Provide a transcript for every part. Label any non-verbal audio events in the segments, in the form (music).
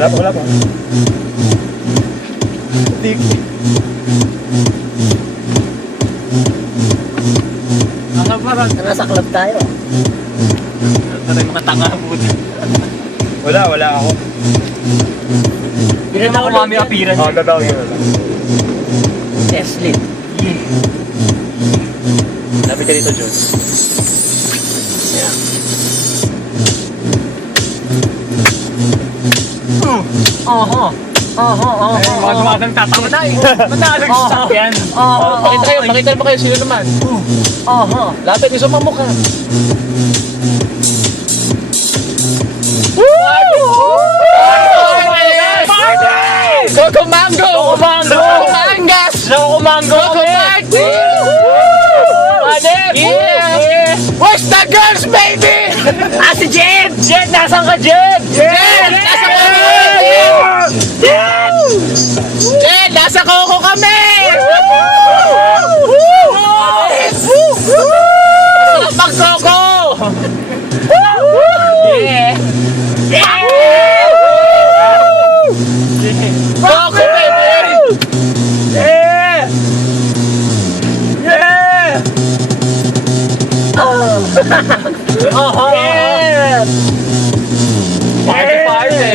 Wala pa, wala pa. Hindi. Ano parang? Nasa club tayo. Taray mga tanga po. Wala, wala ako. Hindi na ako mami apiran. Oo, tatawag yun. Teslit. Lapit ka dito, John. Oho. Oho, oho. Mga dumadang tatama na eh. (laughs) Manalag sa yan. Oho. Pakita kayo, pakita mo kayo sino naman. Oho. Lapit yung sumamukha. Coco Mango! Coco Mango! Coco Mangas! Coco Mango! Coco Party! Adep! Yeah! Where's the girls, baby? (laughs) Ah, si Jed! Jed, nasan ka, Jed? Jed! (laughs) Oh! Yeah! Party, party!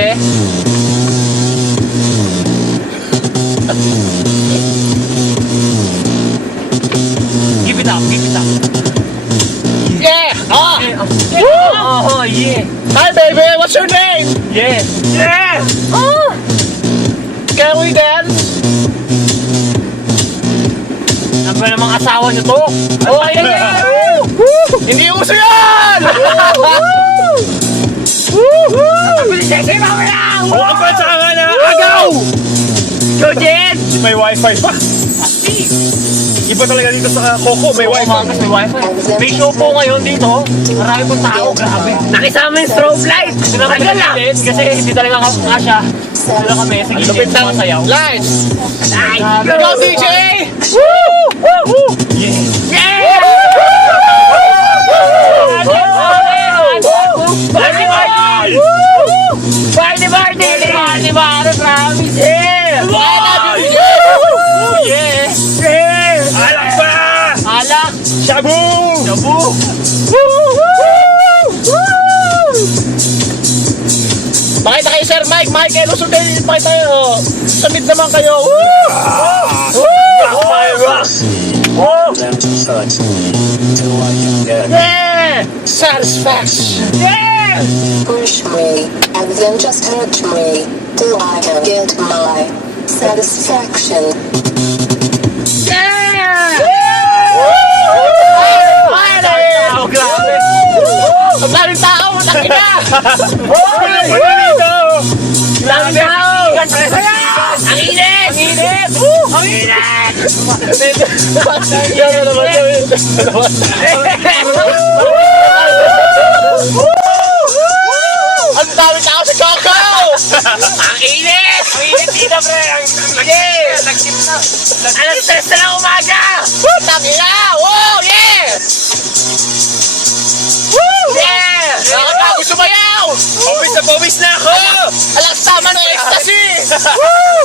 Give it up, give it up. Yeah! Oh! Oh, yeah! Hi, baby! What's your name? Yeah! Yeah! Oh! Can we dance? Ano ba namang asawa niyo to? Na yan! (laughs) Hindi uso yan! Sige, mamaya! Huwag pa sa nga na agaw! Go, Jen! May wifi pa. Iba talaga dito sa Coco, may wifi. Umagas, may wifi. May show po ngayon dito. Marami pong tao, grabe. Nakisama yung strobe light. Tagal na. Kasi hindi talaga kasya. Dito kami sa gilid. Masayaw. Lights! Ay! Go, DJ! Woo! Woo! Woo! Yeah! Yeah! Shabu! Shabu! Pakita kayo Sir Mike, Mike, eh, lusog kayo, pakita kayo. Samid naman kayo. Woo! My rock! Yeah! Satisfaction! Yeah! Push me, and then just touch me, till I can get my satisfaction. Tao, mataki na! Wala dito! Ang daming tao! Ang init! Ang init! Ang init! Na naman yun. Ang dami tao sa Choco! Ang init! Ang init dito, pre! Ang! Nag-sip na. Alas stress na ng umaga! Taki na! Wow! Yeah! Pawis na ako! Alas tama ng ecstasy! Woo!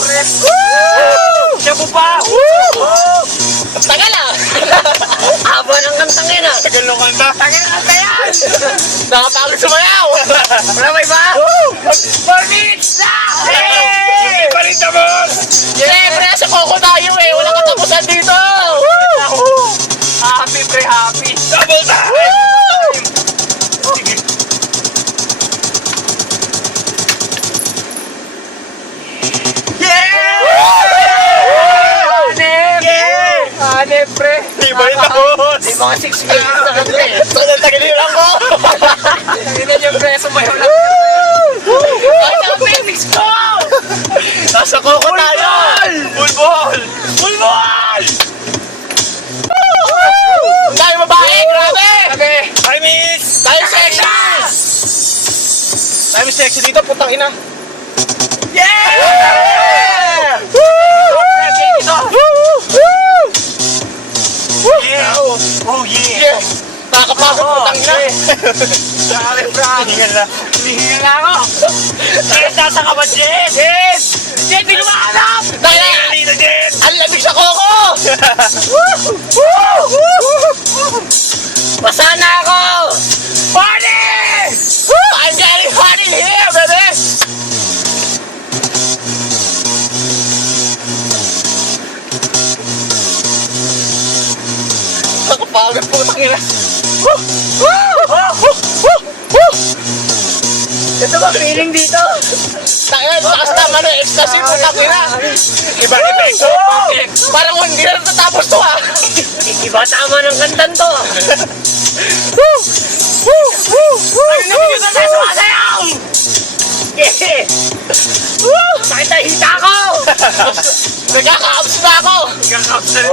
Woo! Siya po pa! Woo! Tagal ah! (laughs) Aba ng kantang yun ah! Tagal nung kanta. Tagal ng kanta yan! Nakapagod sumayaw! Wala ba iba? Four minutes na! Yay! Pa rin tapos! Tapos? May mga 6 minutes na kami. Saan ang tagaliran ko? Hindi yung preso mo yung lang. Ay, ang Phoenix ko! Nasa Coco tayo! Full ball! Ang dami babae, grabe! Grabe! Hi, miss! Tayo sexy! Tayo sexy dito, putang ina. Yeah! Woo! Dito! Yeah! Oh, yeah! Yeah! Nakakapagod Oh, ina. yeah. Grabe, Frank. Hihingal na. Hihingal na ako. Jen, nasa ka ba, Jen? Jen! Jen, di lumahanap! Dahil Dito, Jen! ang lamig sa koko! Basa na ako! Pagod po, tangina. Ito ba feeling dito? Tangina, lakas naman ng ecstasy po, tangina. Ibang epekto. Parang hindi na natatapos to, ah. Iba tama ng kantan to. Ayun na, hindi ka na sumasayaw! Yeah! Sakit na hita ko! (laughs) Nagkaka-abs na ako! Kakapsa rin.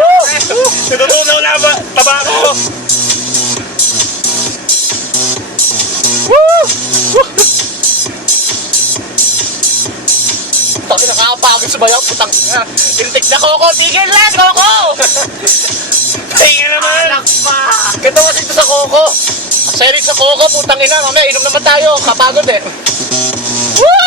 Natutunaw na ba? Taba ko. Tapos nakakapagod sa bayaw, putang ina. Tintik na koko, tigil lang, koko! Tingin naman. Anak pa! Ganda kasi ito sa koko. Series sa koko, putang ina. Mamaya, inom naman tayo. Kapagod eh.